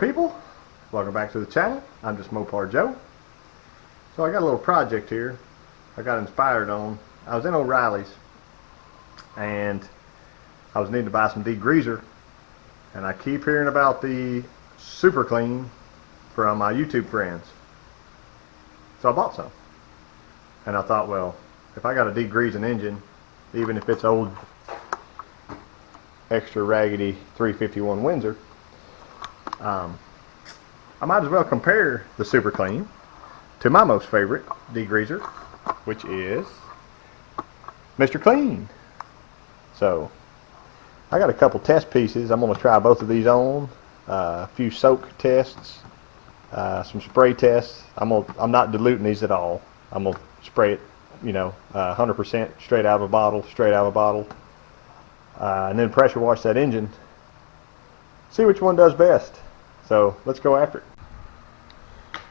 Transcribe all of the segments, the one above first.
people? Welcome back to the channel. I'm Justmoparjoe. So I got a little project here I got inspired on. I was in O'Reilly's and I was needing to buy some degreaser, and I keep hearing about the Super Clean from my YouTube friends. So I bought some. And I thought, well, if I got to degrease an engine, even if it's old extra raggedy 351 Windsor, I might as well compare the Super Clean to my most favorite degreaser, which is Mr. Clean. So I got a couple test pieces. I'm going to try both of these on, a few soak tests, some spray tests. I'm not diluting these at all. I'm going to spray it, 100% straight out of a bottle, and then pressure wash that engine. See which one does best. So let's go after it.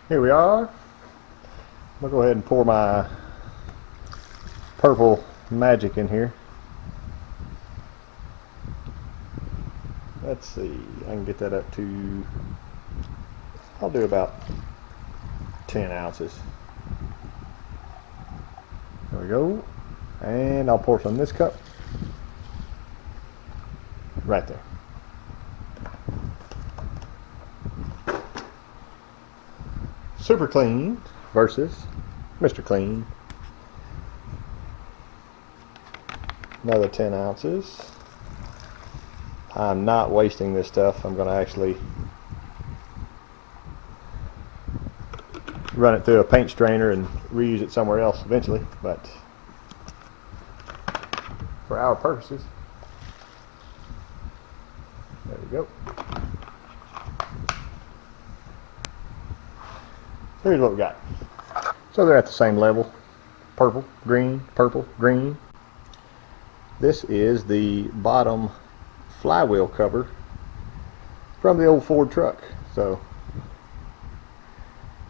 Here we are. I'm going to go ahead and pour my purple magic in here. Let's see, I can get that up to, I'll do about 10 ounces. There we go. And I'll pour some in this cup. Right there. Super Clean versus Mr. Clean. Another 10 ounces. I'm not wasting this stuff. I'm going to actually run it through a paint strainer and reuse it somewhere else eventually, but for our purposes, there we go. Here's what we got. So they're at the same level. Purple, green, purple, green. This is the bottom flywheel cover from the old Ford truck. So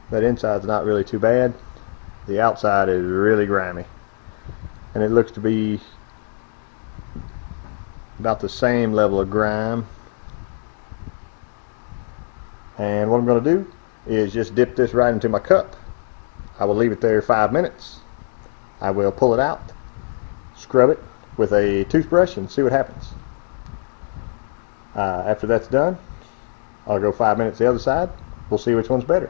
that inside's not really too bad. The outside is really grimy. And it looks to be about the same level of grime. And what I'm going to do is just dip this right into my cup. I will leave it there 5 minutes. I will pull it out, scrub it with a toothbrush, and see what happens. After that's done, I'll go 5 minutes the other side. We'll see which one's better.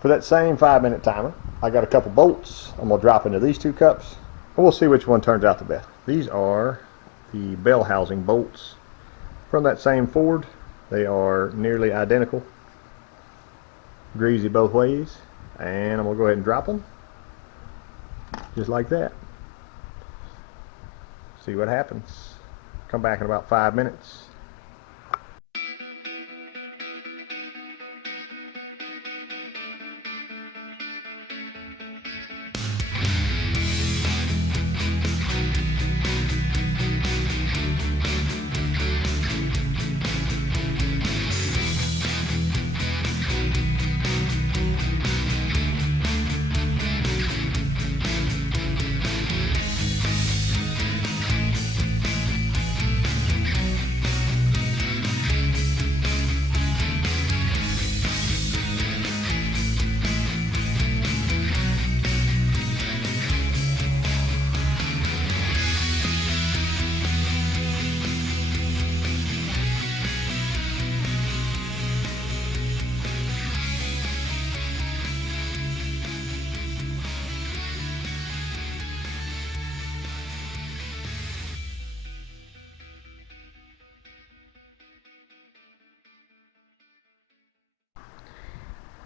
For that same 5-minute timer, I got a couple bolts I'm going to drop into these two cups, and we'll see which one turns out the best. These are the bell housing bolts from that same Ford. They are nearly identical. Greasy both ways, and I'm going to go ahead and drop them just like that. See what happens. Come back in about 5 minutes.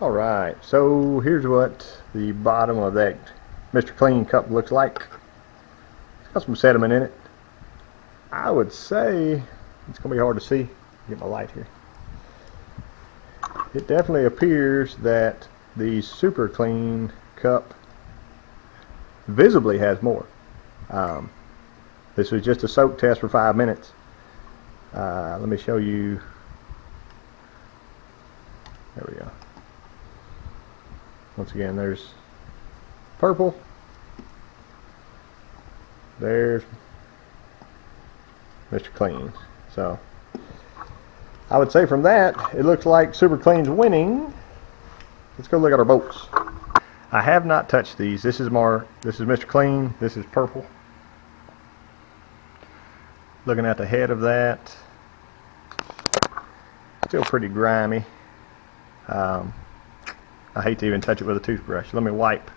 Alright, so here's what the bottom of that Mr. Clean cup looks like. It's got some sediment in it. I would say it's going to be hard to see. Get my light here. It definitely appears that the Super Clean cup visibly has more. This was just a soak test for 5 minutes. Let me show you. There we go. Once again, there's purple. There's Mr. Clean. So I would say from that, it looks like Super Clean's winning. Let's go look at our bolts. I have not touched these. This is Mr. Clean. This is purple. Looking at the head of that, still pretty grimy. I hate to even touch it with a toothbrush. Let me wipe.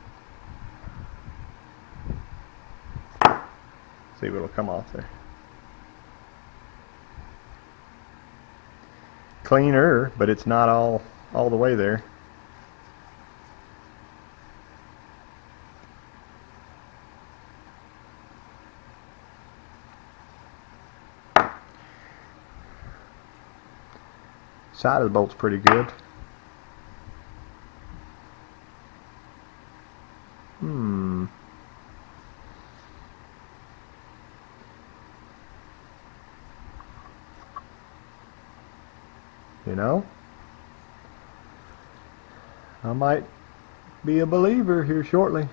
See what'll come off there. Cleaner, but it's not all the way there. Side of the bolt's pretty good. You know, I might be a believer here shortly.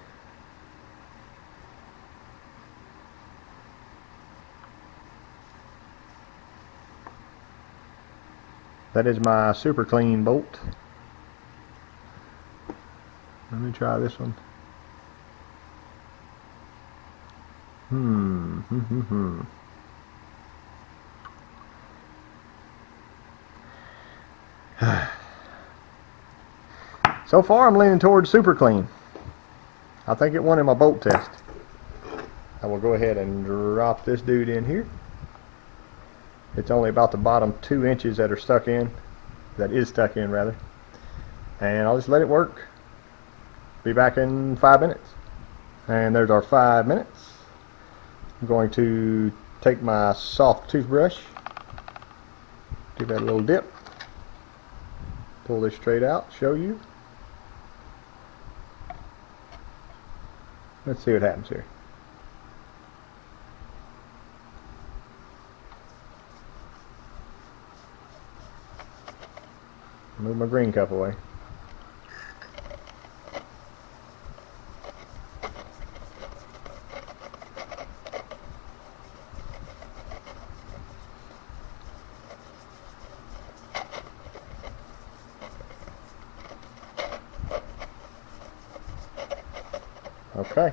That is my Super Clean bolt. Let me try this one. So far I'm leaning towards Super Clean. I think it won in my bolt test. I will go ahead and drop this dude in here. It's only about the bottom 2 inches that are stuck in. That is stuck in, rather. And I'll just let it work. Be back in 5 minutes. And there's our 5 minutes. I'm going to take my soft toothbrush. Give that a little dip. Pull this straight out, show you. Let's see what happens here. Move my green cup away. Okay.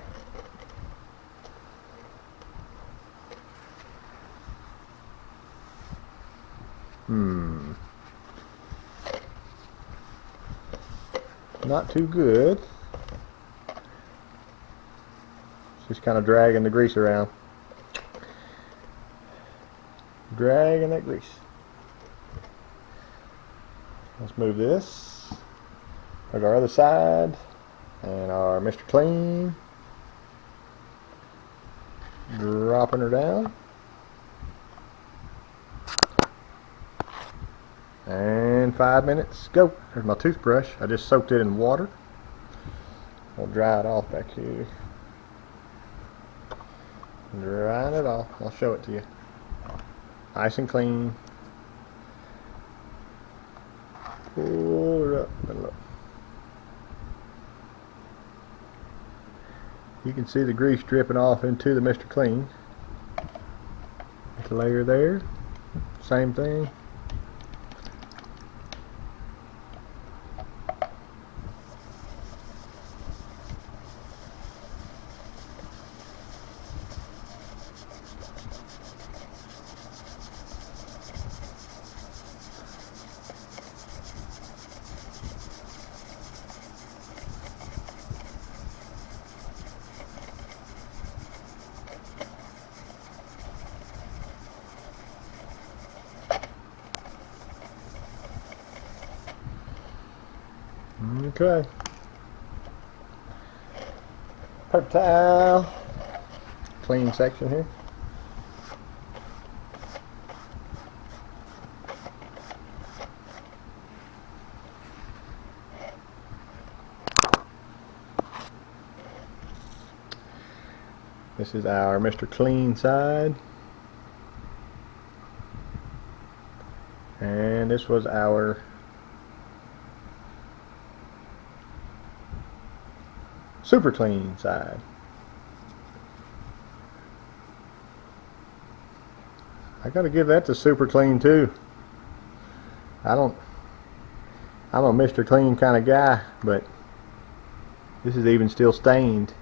Not too good. Just kind of dragging the grease around. Dragging that grease. Let's move this. There's our other side. And our Mr. Clean. Dropping her down. And 5 minutes, go. There's my toothbrush. I just soaked it in water. I'll dry it off back here. Drying it off. I'll show it to you. Nice and clean. Pull her up and look. You can see the grease dripping off into the Mr. Clean. This layer there. Same thing. Okay. Paper towel. Clean section here. This is our Mr. Clean side. And this was our Super Clean side. I gotta give that to Super Clean too. I don't, I'm a Mr. Clean kind of guy, but this is even still stained.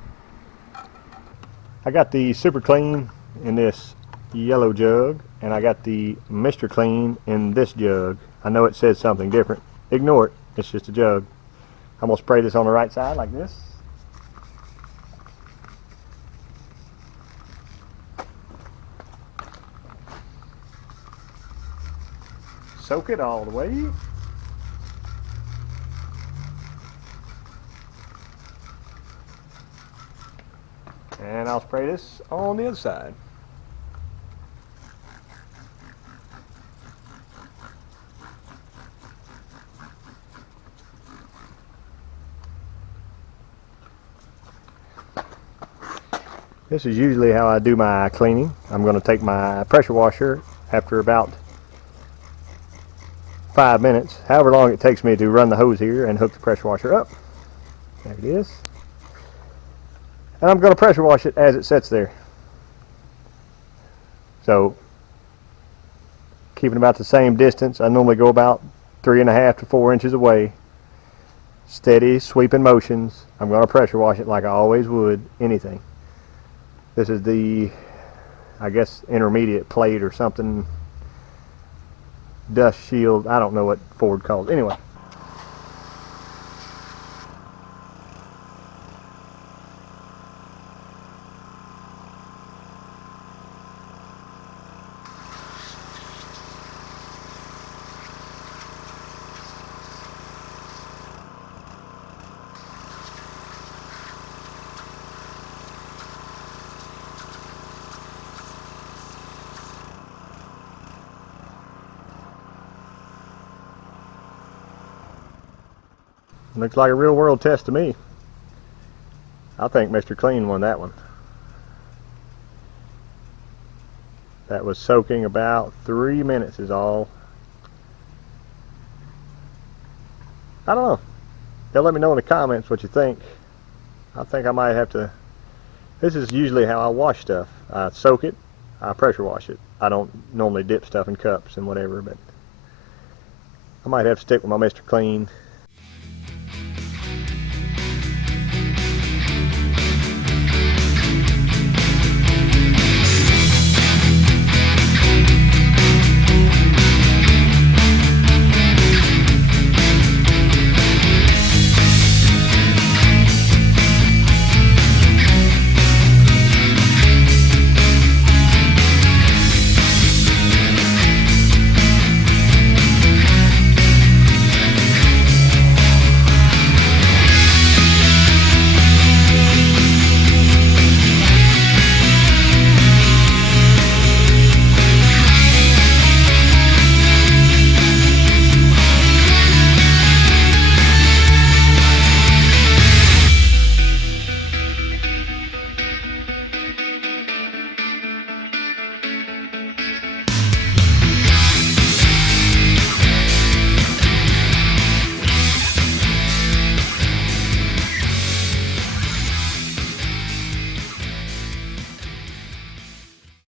I got the Super Clean in this yellow jug, and I got the Mr. Clean in this jug. I know it says something different. Ignore it, it's just a jug. I'm gonna spray this on the right side like this. Soak it all the way. And I'll spray this on the other side. This is usually how I do my cleaning. I'm going to take my pressure washer after about 5 minutes, however long it takes me to run the hose here and hook the pressure washer up. There it is. And I'm going to pressure wash it as it sits there. So, keeping about the same distance. I normally go about 3.5 to 4 inches away. Steady sweeping motions. I'm going to pressure wash it like I always would anything. This is the, I guess, intermediate plate or something. Dust shield. I don't know what Ford calls it. Anyway. Looks like a real world test to me. I think Mr. Clean won that one. That was soaking about 3 minutes is all. I don't know. They'll let me know in the comments what you think. I think I might have to. This is usually how I wash stuff. I soak it, I pressure wash it. I don't normally dip stuff in cups and whatever, but I might have to stick with my Mr. Clean.